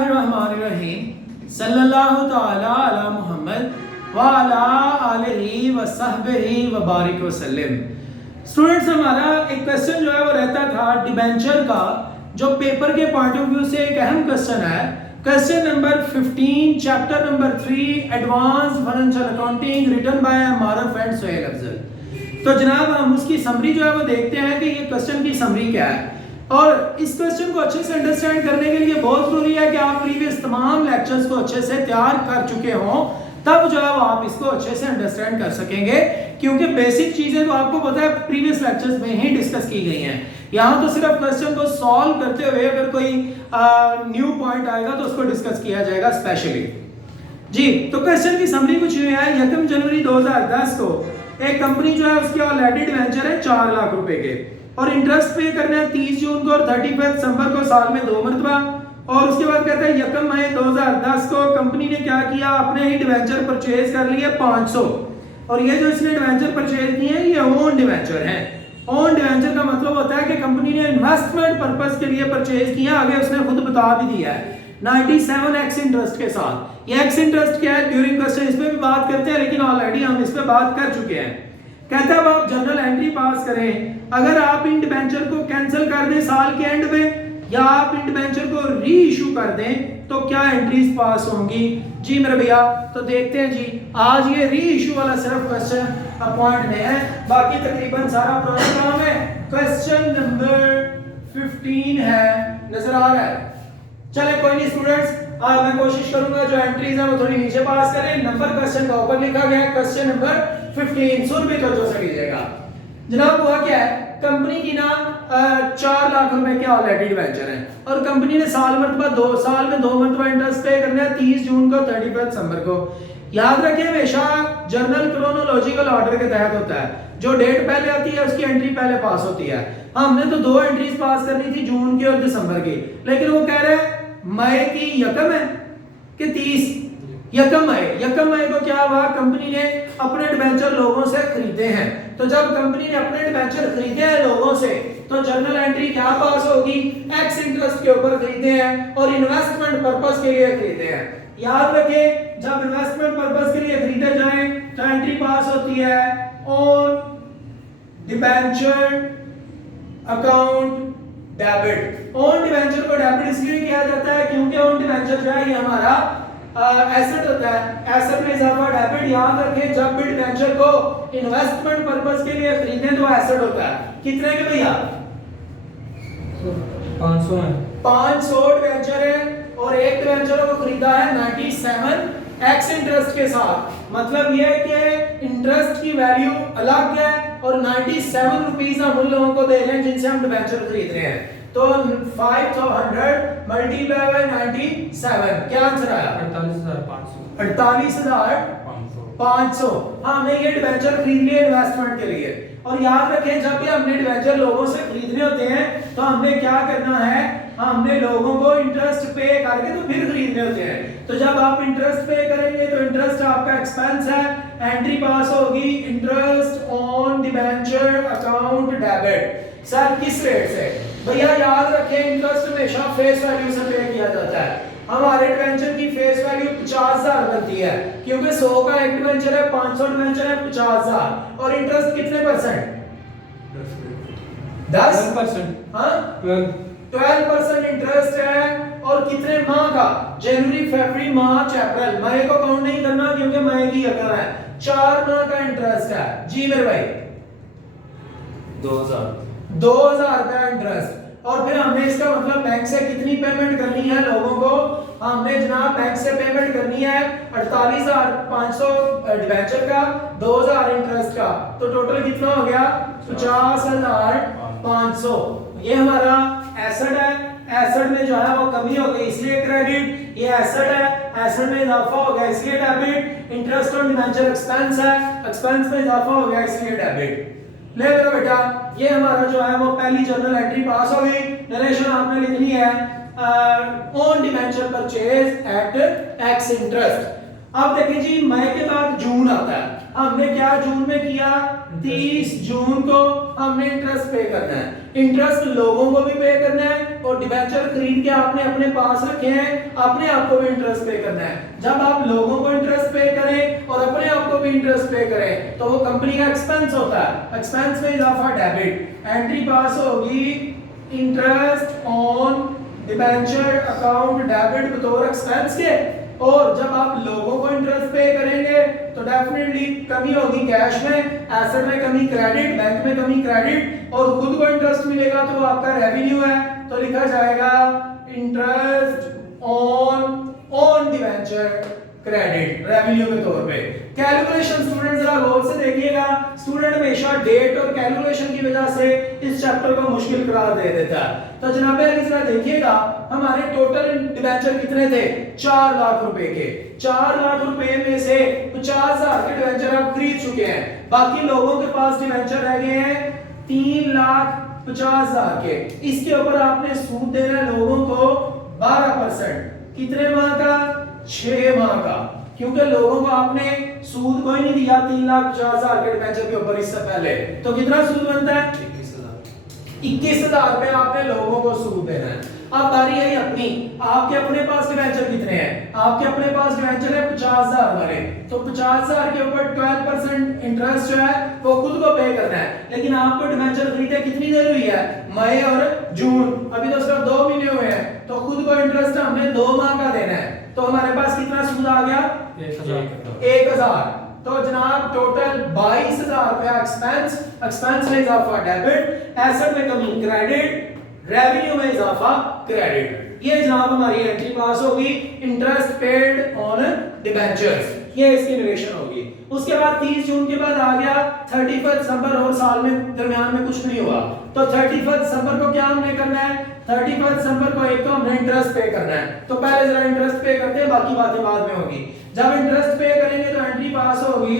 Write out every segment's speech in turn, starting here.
बिस्मिल्लाहिर्रहमानिर्रहीम सल्लल्लाहु तआला अला मुहम्मद व अला आलिहि व सहबिहि व बारिक वसल्लम। स्टूडेंट्स, हमारा एक क्वेश्चन जो है वो रहता था डिबेंचर का, जो पेपर के पॉइंट ऑफ व्यू से एक अहम क्वेश्चन है। Question number 15 chapter number 3 advance financial accounting written by Maroof and Sohail Afzal. तो जनाब हम उसकी समरी जो है वो देखते हैं कि ये क्वेश्चन की समरी क्या है। और इस क्वेश्चन को अच्छे से अंडरस्टैंड करने के लिए बहुत जरूरी है कि आप प्रीवियस तमाम लेक्चर्स को अच्छे से तैयार कर चुके हों, तब जो है आप इसको अच्छे से अंडरस्टैंड कर सकेंगे, क्योंकि बेसिक चीजें तो आपको पता है प्रीवियस लेक्चर्स में ही डिस्कस की गई हैं। यहाँ तो सिर्फ क्वेश्चन को सॉल्व करते हुए अगर कोई न्यू पॉइंट आएगा तो उसको डिस्कस किया जाएगा स्पेशली। जी, तो क्वेश्चन की समरी कुछ ये है। 1 जनवरी 2010 को एक कंपनी जो है उसके ऑलरेडी डिवेंचर है 4 लाख रुपए के, और इंटरेस्ट पे करना है 30 जून को और 31 दिसंबर को साल में 2 मरतबा। और उसके बाद कहता है 1 मई 2010 को कंपनी ने क्या किया, अपने ही डिवेंचर परचेज कर लिए 500। और ये जो इसने डिवेंचर परचेज किए हैं ये ओन डिवेंचर हैं। ओन डिवेंचर का मतलब होता है कि कंपनी ने इन्वेस्टमेंट पर्पस के लिए परचेज किया। आगे उसने खुद बता भी दिया है 97 एक्स इंटरेस्ट के साथ। ये एक्स इंटरेस्ट क्या है, ड्यूरिंग क्वेश्चन इस पे भी बात करते हैं, लेकिन ऑलरेडी हम इस पे बात कर चुके हैं। कहता है अब आप जर्नल एंट्री पास करें, अगर आप इन डिबेंचर को कैंसिल कर दें साल के एंड में, या आप इन डिबेंचर को री इशू कर दें, तो क्या एंट्रीज पास होंगी। जी मेरे भैया, तो देखते हैं जी। आज ये री इशू वाला सिर्फ क्वेश्चन पॉइंट में है, बाकी तकरीबन सारा प्रोग्राम है। क्वेश्चन नंबर 15 है, नजर आ रहा है। चले कोई नहीं स्टूडेंट्स, आज मैं कोशिश करूंगा जो एंट्रीज है वो थोड़ी नीचे पास करें। नंबर क्वेश्चन का ऊपर लिखा गया है, क्वेश्चन नंबर 15। सुन भी तो से कीजिएगा जनाब। हुआ क्या है, कंपनी की ना 4 लाख रुपए के ऑलरेडी डिवेंचर हैं, और कंपनी ने साल में 2 मरतबा इंटरेस्ट पे करना है 30 जून को 31 दिसंबर को। याद रखें हमेशा जर्नल क्रोनोलॉजिकल ऑर्डर के तहत होता है, जो डेट पहले आती है उसकी एंट्री पहले पास होती है। हमने तो 2 एंट्रीज पास करनी थी, जून की और दिसंबर की, लेकिन वो कह रहे हैं मई की 1 है कि 30। 1 मई को क्या हुआ, कंपनी ने अपने डिबेंचर लोगों से खरीदे हैं। तो जब कंपनी ने अपने डिबेंचर खरीदे हैं लोगों से, तो जर्नल एंट्री क्या पास होगी, एक्स इंटरेस्ट के ऊपर खरीदे हैं और इन्वेस्टमेंट पर्पस के लिए खरीदे हैं। याद रखें जब इन्वेस्टमेंट पर्पस के लिए खरीदे जाएं तो एंट्री पास होती है on debenture account debit. On debenture को डेबिट इसलिए किया जाता है क्योंकि ऑन डिबेंचर जो है ये हमारा एसेट होता है। एसेट में इजाफा डेबिट। याद रखें जब भी डिबेंचर को इन्वेस्टमेंट पर्पस के लिए खरीदें तो एसेट होता है। कितने के भैया, 500 है। 500 डिबेंचर है, और एक डिबेंचर को खरीदा है 97 एक्स इंटरेस्ट के साथ। मतलब ये है कि इंटरेस्ट की वैल्यू अलग है और 97 रुपीस हम उन लोगों को दे रहे हैं जिनसे हम डिबेंचर खरीद रहे हैं। तो 500 मल्टीप्लाई बाय 97, क्या आंसर आया, 48,500। 48,500। हमने ये डिबेंचर खरीद लिए इन्वेस्टमेंट के लिए। और याद रखें जब भी हमने डिबेंचर लोगों से खरीदने होते हैं तो हमने क्या करना है, हमने लोगों को इंटरेस्ट पे करके तो फिर खरीदने होते हैं। तो जब आप इंटरेस्ट पे करेंगे तो इंटरेस्ट आपका एक्सपेंस है, एंट्री पास होगी interest on debenture account debit. Sir किस रेट से भैया, याद रखें इंटरेस्ट हमेशा फेस वैल्यू से पे किया जाता है। हमारे डिबेंचर की फेस वैल्यू 50,000 बनती है, क्योंकि 100 का एक डिबेंचर है, 500 डिबेंचर है 50,000। और इंटरेस्ट कितने परसेंट, 10%। हाँ 12% इंटरेस्ट है। और कितने माह का, जनवरी फरवरी मार्च अप्रैल। मई को काउंट नहीं करना क्योंकि मई की अकाउंट है। 4 माह का इंटरेस्ट है। जी मेरे भाई 2000 का इंटरेस्ट। और फिर हमने इसका मतलब बैंक से कितनी पेमेंट करनी है लोगों को, हमने जनाब बैंक से पेमेंट करनी है 48,500 डिबेंचर का, 2000 इंटरेस्ट का, तो टोटल कितना हो गया 50,500। ये हमारा एसेट है। एसेट में जो है वो कमी हो गई इसलिए क्रेडिट, ये एसेट है, एसेट में इजाफा हो गया इसलिए debit. Interest on debenture expense है, एक्सपेंस में इजाफा हो गया इसलिए डेबिट। ले मेरा बेटा, ये हमारा जो है वो पहली जर्नल एंट्री पास हो गई। नरेशन आपने लिखनी है on debenture purchase at ex interest. अब देखिए जी मई के बाद जून आता है। हमने क्या जून में किया, 30 जून को हमने इंटरेस्ट पे करना है। इंटरेस्ट लोगों को भी पे करना है और डिबेंचर खरीद के आपने अपने पास रखे हैं, अपने आप को भी इंटरेस्ट पे करना है। जब आप लोगों को इंटरेस्ट पे करें और अपने आप को भी इंटरेस्ट पे करें तो वो कंपनी का एक्सपेंस होता है। एक्सपेंस में इजाफा डेबिट, एंट्री पास होगी interest on debenture account debit बतौर एक्सपेंस के। और जब आप लोगों को इंटरेस्ट पे करेंगे तो डेफिनेटली कमी होगी कैश में, एसेट में कमी क्रेडिट, बैंक में कमी क्रेडिट, और खुद को इंटरेस्ट मिलेगा तो वो आपका रेवेन्यू है, तो लिखा जाएगा interest on debenture credit revenue के तौर पे। कैलकुलेशन स्टूडेंट जरा गौर से देखिएगा, स्टूडेंट हमेशा डेट और कैलकुलेशन की वजह से इस चैप्टर को मुश्किल करार दे देता है। तो जनाब अली जरा देखिएगा हमारे टोटल डिबेंचर कितने थे, 4 लाख रुपए के। 4 लाख रुपए में से 50,000 के डिबेंचर आप खरीद चुके हैं, बाकी लोगों के पास डिबेंचर रह गए हैं 3,50,000 के। इसके ऊपर आपने सूद देना है लोगों को 12%। कितने माह का, 6 माह का, क्योंकि लोगों को आपने सूद कोई नहीं दिया 3,50,000 के डिबेंचर के ऊपर इससे पहले, तो कितना सूद बनता है, 21,000 रुपए आपने लोगों को सूद देना है। अब बारी है अपनी, आपके अपने पास डिबेंचर कितने हैं, आपके अपने पास डिबेंचर है 50,000 वाले, तो 50,000 के ऊपर 12% इंटरेस्ट जो है वो खुद को पे करना है। लेकिन आपको डिबेंचर खरीदे कितनी देर हुई है, मई और जून, अभी तो उसका 2 महीने हुए हैं, तो खुद को इंटरेस्ट हमने 2 माह का देना है। तो हमारे पास कितना सूद आ गया, 1,000। तो जनाब टोटल 22,000 रुपया एक्सपेंस में इजाफा डेबिट, एसेट में कमी क्रेडिट, रेवेन्यू में इजाफा क्रेडिट। ये जनाब हमारी एंट्री पास होगी इंटरेस्ट पेड ऑन डिबेंचर्स, ये इसकी निवेशन होगी। उसके बाद 30 जून के बाद आ गया 31 दिसंबर, और साल में दरमियान में कुछ नहीं हुआ, तो 31 दिसंबर को क्या हमने करना है, 31 दिसंबर को एक तो हमने इंटरेस्ट पे करना है। तो पहले जरा इंटरेस्ट पे करते हैं, बाकी बातें बाद में होगी। जब इंटरेस्ट पे करेंगे तो एंट्री पास होगी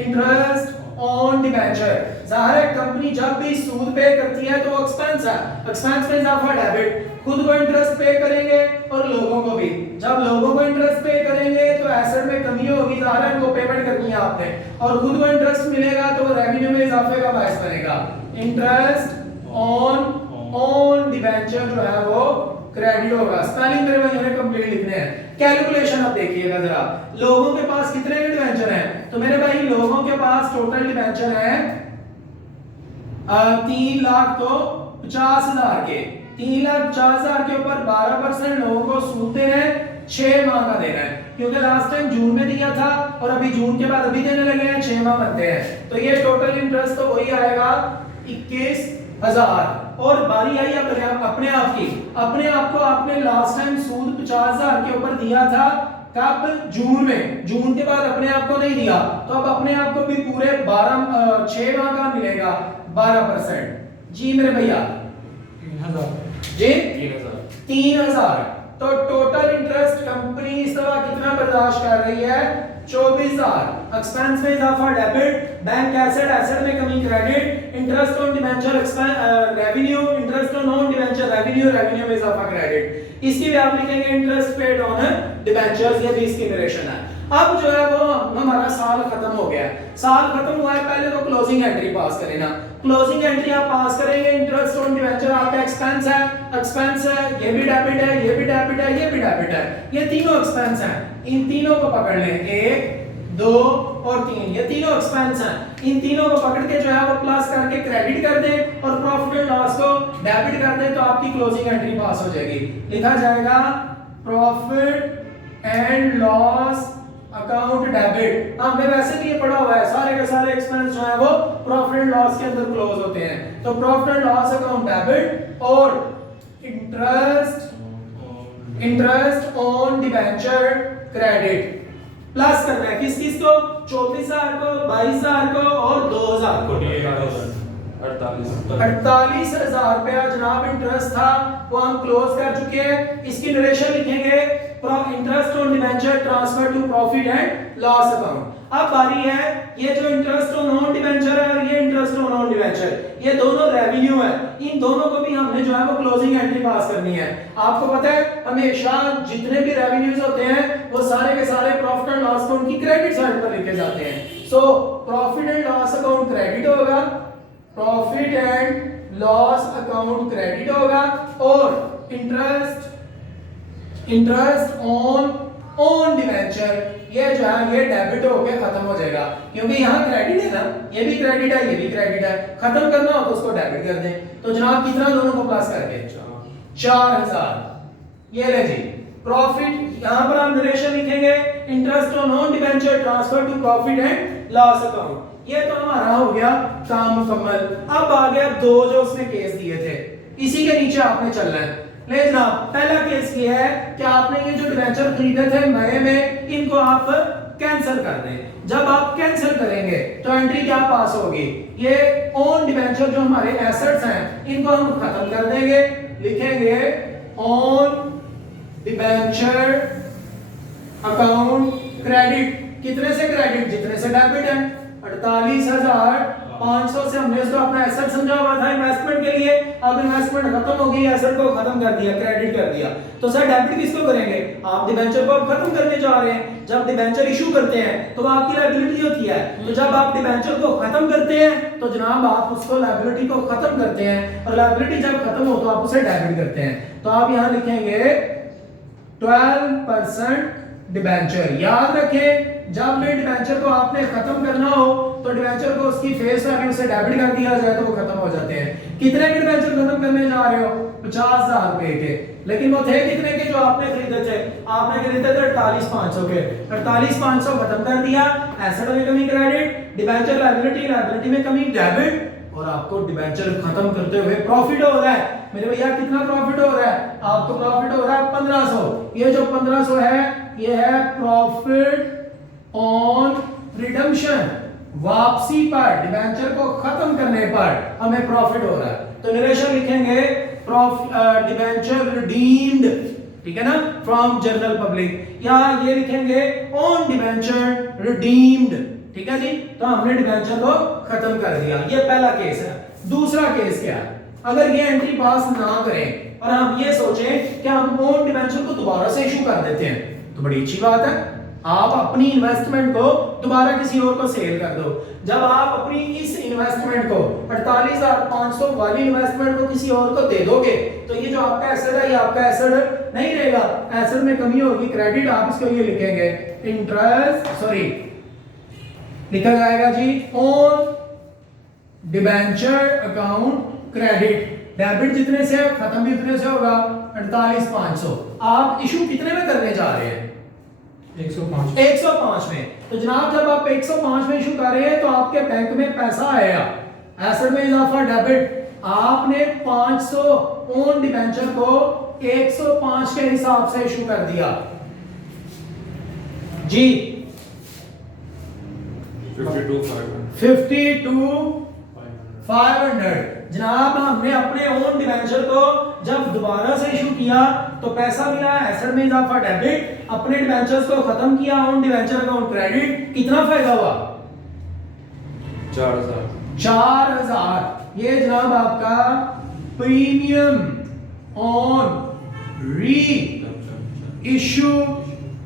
इंटरेस्ट ऑन डिबेंचर। जाहिर है कंपनी जब भी सूद पे करती है तो एक्सपेंस है, एक्सपेंस में इजाफा डेबिट, खुद को इंटरेस्ट पे करेंगे और लोगों को भी। जब लोगों को इंटरेस्ट पे करेंगे तो एसेट में कमी होगी, जाहिर है उनको पेमेंट करनी है आपने, और खुद को इंटरेस्ट मिलेगा तो रेवेन्यू में इजाफे का बायस बनेगा। इंटरेस्ट ऑन डिबेंचर जो है वो क्रेडिट होगा। स्पेलिंग मेरे भाई हमें कंप्लीट लिखने हैं। कैलकुलेशन अब देखिएगा जरा, लोगों के पास कितने के डिबेंचर हैं, तो मेरे भाई लोगों के पास टोटल डिबेंचर है 3,50,000 के। 3,50,000 के ऊपर 12% लोगों को सूद देना है, 6 माह का देना है, क्योंकि लास्ट टाइम जून में दिया था और अभी जून के बाद अभी देने लगे हैं, 6 माह बनते हैं, तो ये टोटल इंटरेस्ट तो वही आएगा 21,000। और बारी आई अपने आप की, अपने आप को आपने लास्ट टाइम सूद 50,000 के ऊपर दिया था, कब, जून में, जून के बाद अपने आप को नहीं दिया, तो अब अपने आप को भी पूरे 6 माह का मिलेगा 12%। जी मेरे भैया 3,000 जी 3,000। तो टोटल इंटरेस्ट कंपनी इस तरह कितना बर्दाश्त कर रही है, 24,000। एक्सपेंस में इजाफा डेबिट, बैंक एसेट में कमी credit, interest on debenture revenue, interest on non debenture revenue में इजाफा क्रेडिट। इसकी भी आप लिखेंगे इंटरेस्ट पेड ऑन डिबेंचर्स, ये भी इसकी नरेशन है। अब जो है वो हमारा साल खत्म हो गया है, साल खत्म हुआ है, पहले तो क्लोजिंग एंट्री पास करें ना। क्लोजिंग एंट्री आप पास करेंगे, इंटरेस्ट ऑन डिबेंचर आपका एक्सपेंस है, ये भी डेबिट है, ये भी डेबिट है, ये भी डेबिट है, ये तीनों एक्सपेंस हैं। इन तीनों को पकड़ लें, 1 2 और 3, ये तीनों एक्सपेंस हैं। इन तीनों को पकड़ के जो है वो प्लस करके क्रेडिट कर दें और प्रॉफिट एंड लॉस को डेबिट कर दें, तो आपकी क्लोजिंग एंट्री पास हो जाएगी। लिखा जाएगा profit and loss account debit. हमने वैसे भी ये पढ़ा हुआ है, सारे के सारे एक्सपेंस जो है वो प्रॉफिट एंड लॉस के अंदर क्लोज होते हैं, तो profit and loss account debit और interest on debenture credit plus करना है। किस किस को, 24,000 को, 22,000 को और 2,000 को। 48,000 रुपया जनाब इंटरेस्ट था, वो हम क्लोज कर चुके हैं। इसकी नरेशन लिखेंगे interest on debenture transfer to profit and loss account. अब बारी है ये जो इंटरेस्ट ऑन नॉन डिबेंचर है और ये इंटरेस्ट ऑन नॉन डिबेंचर, ये दोनों रेवेन्यू है, इन दोनों को भी हमने जो है वो क्लोजिंग एंट्री पास करनी है। आपको पता है हमेशा जितने भी रेवेन्यूज होते हैं वो सारे के सारे प्रॉफिट एंड लॉस अकाउंट की क्रेडिट साइड पर लिखे जाते हैं। So profit and loss account credit होगा, profit and loss account credit होगा और इंटरेस्ट ऑन डिबेंचर ये जो है ये डेबिट होके खत्म हो जाएगा, क्योंकि यहाँ क्रेडिट है ना, ये भी क्रेडिट है ये भी क्रेडिट है, खत्म करना हो तो उसको डेबिट कर दें। तो जनाब कितना दोनों को प्लस करके 4000। ये ले जी प्रॉफिट, यहाँ पर हम नरेशन लिखेंगे interest on non debenture transfer to profit and loss account. ये तो हमारा हो गया काम मुकम्मल। अब आ गया दो जो उसने केस दिए थे, इसी के नीचे आपने चलना है। ले जनाब पहला केस ये है कि आपने ये जो डिबेंचर खरीदे थे नए में, इनको आप कैंसिल कर दें। जब आप कैंसिल करेंगे तो एंट्री क्या पास होगी, ये ऑन डिबेंचर जो हमारे एसेट्स हैं इनको हम खत्म कर देंगे, लिखेंगे ऑन डिबेंचर अकाउंट क्रेडिट। कितने से क्रेडिट, जितने से डेबिट है। 48,500 से हमने इसको अपना एसेट समझा हुआ था इन्वेस्टमेंट के लिए। अब इन्वेस्टमेंट खत्म हो गई, एसेट को खत्म कर दिया, क्रेडिट कर दिया। तो सर डेबिट किसको करेंगे, आप डिबेंचर को अब खत्म करने जा रहे हैं। जब डिबेंचर इशू करते हैं तो आपकी लायबिलिटी होती है, तो जब आप डिबेंचर को खत्म करते हैं तो जनाब आप उसको लायबिलिटी को खत्म करते हैं, और लायबिलिटी जब खत्म हो तो आप उसे डेबिट करते हैं। तो आप यहां लिखेंगे 12% डिबेंचर। याद रखें जब भी डिबेंचर को आपने खत्म करना हो तो डिबेंचर को उसकी फेस वैल्यू से डेबिट कर दिया जाए तो वो खत्म हो जाते हैं। कितने के डिबेंचर खत्म करने जा रहे हो, 50,000 रुपए के, लेकिन वो थे कितने के जो आपने खरीदे थे, आपने खरीदे थे 48,500 के। 48,500 खत्म कर दिया, एसेट में कमी क्रेडिट, डिबेंचर लायबिलिटी में कमी डेबिट, और आपको डिबेंचर खत्म करते हुए प्रॉफिट हो रहा है। मेरे भैया कितना प्रॉफिट हो रहा है, आपको प्रॉफिट हो रहा है 1500। ये जो 1500 है ये है प्रॉफिट ऑन रिडम्पशन, वापसी पर, डिबेंचर को खत्म करने पर हमें प्रॉफिट हो रहा है। तो नरेशन लिखेंगे डिबेंचर रिडीम्ड, ठीक है ना, फ्रॉम जनरल पब्लिक, या ये लिखेंगे ऑन डिबेंचर रिडीम्ड, ठीक है जी। तो हमने डिबेंचर को खत्म कर दिया। ये पहला केस है। दूसरा केस क्या है, अगर ये एंट्री पास ना करें और हम ये सोचें कि हम ऑन डिबेंचर को दोबारा से इशू कर देते हैं, तो बड़ी अच्छी बात है, आप अपनी इन्वेस्टमेंट को दोबारा किसी और को सेल कर दो। जब आप अपनी इस इन्वेस्टमेंट को 48,500 वाली इन्वेस्टमेंट को किसी और को दे दोगे तो ये जो आपका एसेट है ये आपका एसेट नहीं रहेगा, एसेट में कमी होगी, क्रेडिट। आप इसको ये लिखेंगे लिखा जाएगा जी on debenture account credit. Debit जितने से खत्म भी उतने से होगा 48,500। आप इशू कितने में करने जा रहे हैं, 105 में। तो जनाब जब आप 105 में इशू कर रहे हैं तो आपके बैंक में पैसा आएगा, एसेट में इजाफा डेबिट। आपने 500 ऑन डिबेंचर को 105 के हिसाब से इशू कर दिया जी। 52,500 जनाब हमने अपने ओन डिबेंचर को जब दोबारा से इशू किया तो पैसा मिला, एसेट में इजाफा डेबिट, अपने डिबेंचर्स को खत्म किया, ओन डिबेंचर अकाउंट क्रेडिट, कितना फायदा हुआ, 4,000। ये जनाब आपका प्रीमियम ऑन री इशू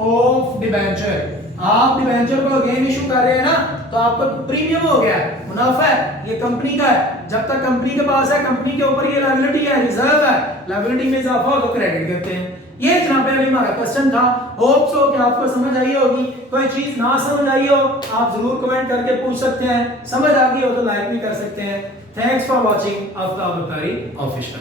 ऑफ डिबेंचर। आप डिबेंचर को अगेन इशू कर रहे हैं ना, तो आपको प्रीमियम हो गया, मुनाफा है, ये कंपनी का है। जब तक कंपनी के पास है, कंपनी के ऊपर ये लायबिलिटी है, रिजर्व है, लायबिलिटी में इजाफा हो तो क्रेडिट करते हैं। ये जनाब अली हमारा क्वेश्चन था। होप सो कि आपको समझ आई होगी। कोई चीज ना समझ आई हो आप जरूर कमेंट करके पूछ सकते हैं, समझ आ गई हो तो लाइक भी कर सकते हैं। Thanks for watching Aftab Bukhari official.